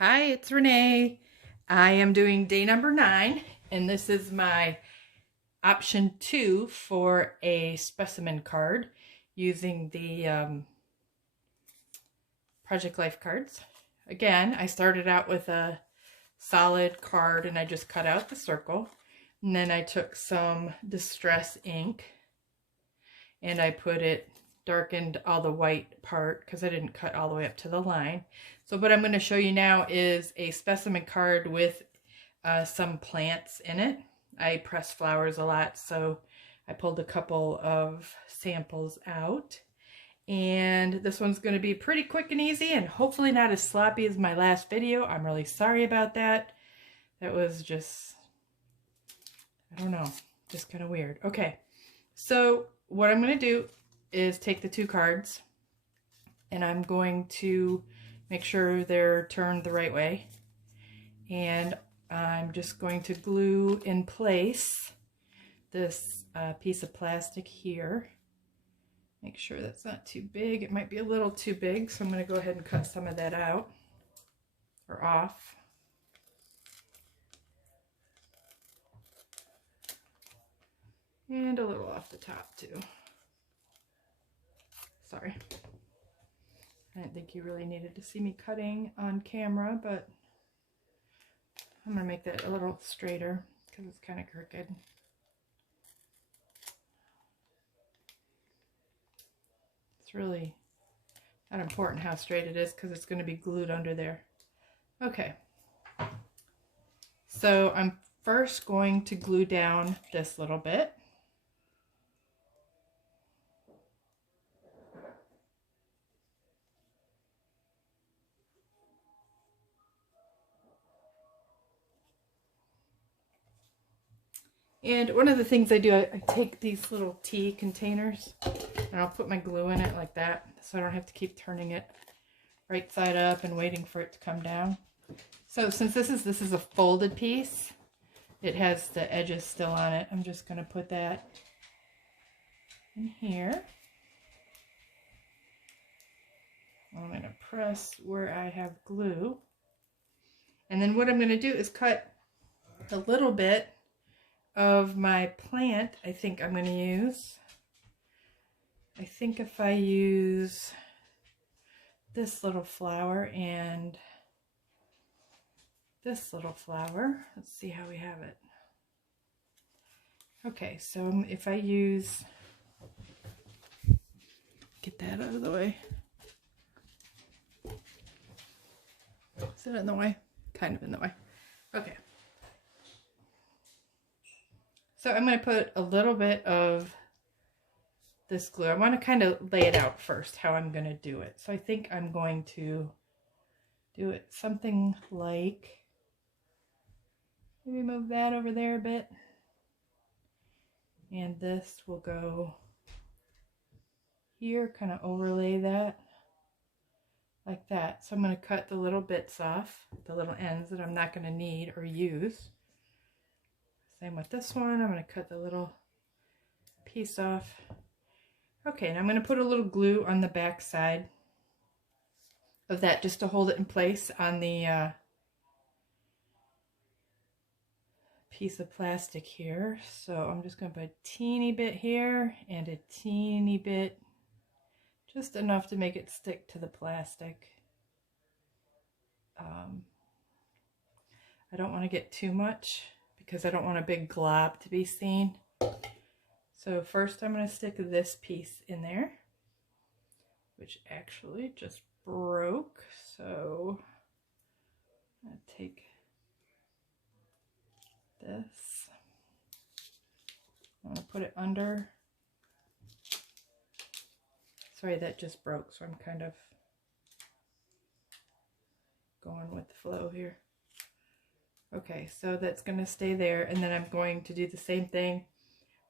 Hi, it's Renee. I am doing day number 9, and this is my option 2 for a specimen card using the Project Life cards. Again, I started out with a solid card and I just cut out the circle. And then I took some Distress ink and I darkened all the white part because I didn't cut all the way up to the line. So what I'm going to show you now is a specimen card with some plants in it. I press flowers a lot, so I pulled a couple of samples out. And this one's going to be pretty quick and easy and hopefully not as sloppy as my last video. I'm really sorry about that. That was just, I don't know, just kind of weird. Okay, so what I'm going to do is take the 2 cards and I'm going to make sure they're turned the right way. And I'm just going to glue in place this piece of plastic here. Make sure that's not too big. It might be a little too big, so I'm going to go ahead and cut some of that out or off. And a little off the top too. Sorry. I didn't think you really needed to see me cutting on camera, but I'm going to make that a little straighter because it's kind of crooked. It's really not important how straight it is because it's going to be glued under there. Okay. So I'm first going to glue down this little bit. And one of the things I do, I take these little tea containers and I'll put my glue in it like that so I don't have to keep turning it right side up and waiting for it to come down. So since this is a folded piece, it has the edges still on it. I'm just going to put that in here. I'm going to press where I have glue. And then what I'm going to do is cut a little bit of my plant. I think I'm going to use. I think if I use this little flower and this little flower, let's see how we have it. Okay, so if I use, get that out of the way. Is it in the way? Kind of in the way. Okay. So I'm going to put a little bit of this glue. I want to kind of lay it out first, how I'm going to do it. So I think I'm going to do it something like, maybe move that over there a bit. And this will go here, kind of overlay that like that. So I'm going to cut the little bits off, the little ends that I'm not going to need or use. Same with this one. I'm going to cut the little piece off. Okay, and I'm going to put a little glue on the back side of that just to hold it in place on the piece of plastic here. So I'm just going to put a teeny bit here and a teeny bit, just enough to make it stick to the plastic. I don't want to get too much because I don't want a big glob to be seen. So first I'm going to stick this piece in there, which actually just broke. So I'm going to take this, I'm going to put it under. Sorry, that just broke, so I'm kind of going with the flow here. Okay, so that's going to stay there, and then I'm going to do the same thing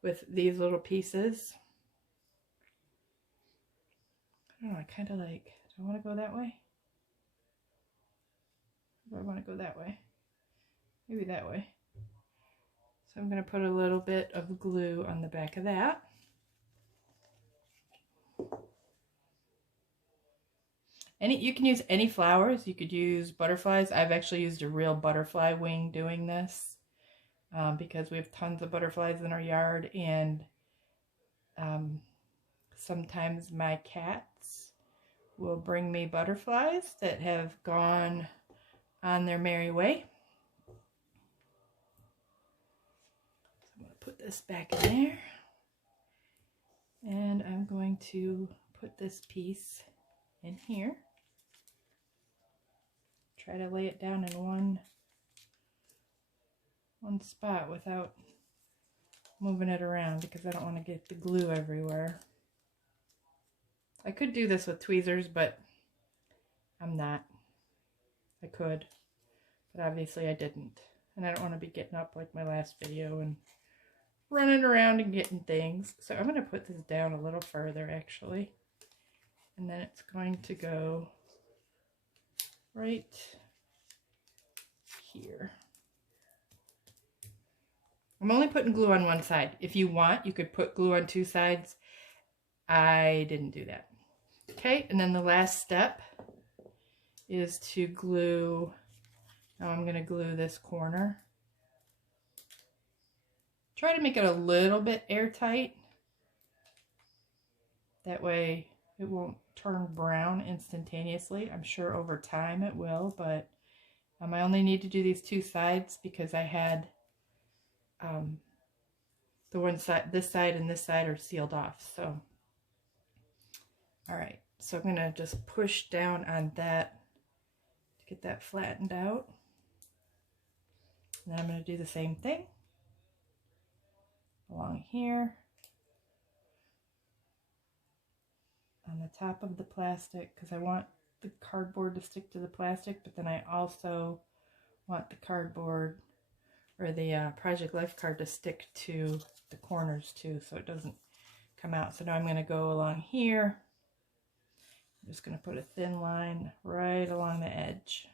with these little pieces. I don't know, I kind of like, do I want to go that way? Or do I want to go that way? Maybe that way. So I'm going to put a little bit of glue on the back of that. You can use any flowers. You could use butterflies. I've actually used a real butterfly wing doing this because we have tons of butterflies in our yard, and sometimes my cats will bring me butterflies that have gone on their merry way. So I'm going to put this back in there, and I'm going to put this piece in here. Try to lay it down in one spot without moving it around because I don't want to get the glue everywhere. I could do this with tweezers, but I'm not. I could, but obviously I didn't. And I don't want to be getting up like my last video and running around and getting things. So I'm going to put this down a little further actually. And then it's going to go right here. I'm only putting glue on one side. If you want, you could put glue on two sides. I didn't do that. Okay, and then the last step is to glue. Now I'm going to glue this corner. Try to make it a little bit airtight. That way it won't turn brown instantaneously. I'm sure over time it will, but I only need to do these two sides because I had the one side, this side and this side are sealed off. So, all right, so I'm gonna just push down on that to get that flattened out. And then I'm gonna do the same thing along here on the top of the plastic because I want the cardboard to stick to the plastic, but then I also want the cardboard or the Project Life card to stick to the corners too, so it doesn't come out. So now I'm going to go along here. I'm just going to put a thin line right along the edge.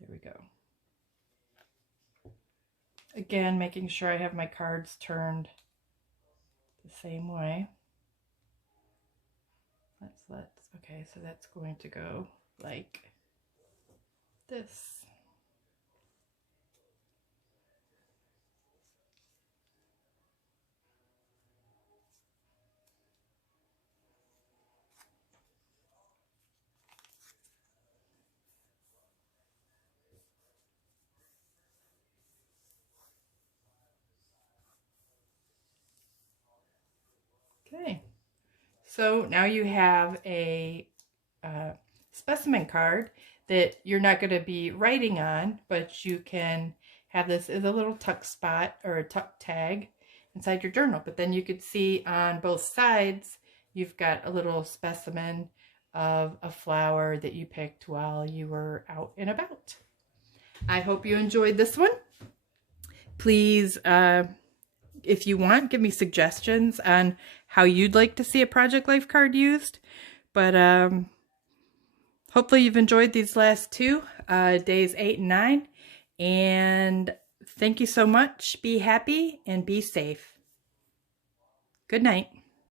There we go. Again, making sure I have my cards turned the same way. Okay, so that's going to go like this. Okay, so now you have a specimen card that you're not going to be writing on, but you can have this as a little tuck spot or a tuck tag inside your journal. But then you could see on both sides, you've got a little specimen of a flower that you picked while you were out and about. I hope you enjoyed this one. Please, if you want, give me suggestions on how you'd like to see a Project Life card used. But hopefully you've enjoyed these last two, days 8 and 9. And thank you so much. Be happy and be safe. Good night.